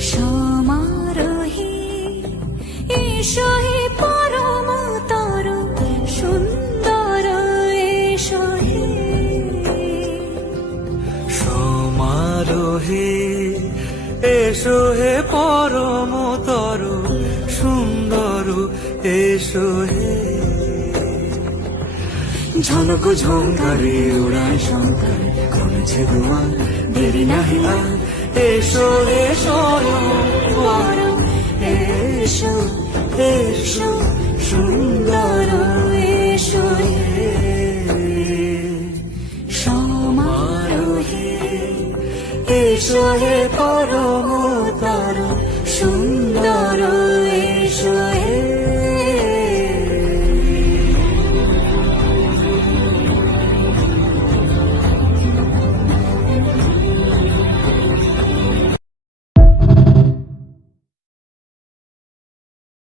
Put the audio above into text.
সমারোহে এসো হে পরমতর সুন্দর এসো হে সমারোহে এসো হে পরমতর সুন্দর এসো হে ঝনক ঝঙ্কারে উড়ায় শঙ্কর করেছে দুয়ার দেরি নাহি আর এসো এসো বড় এসো এসো সুন্দর এসো হে সমারোহে এসো হে পরমতর সুন্দর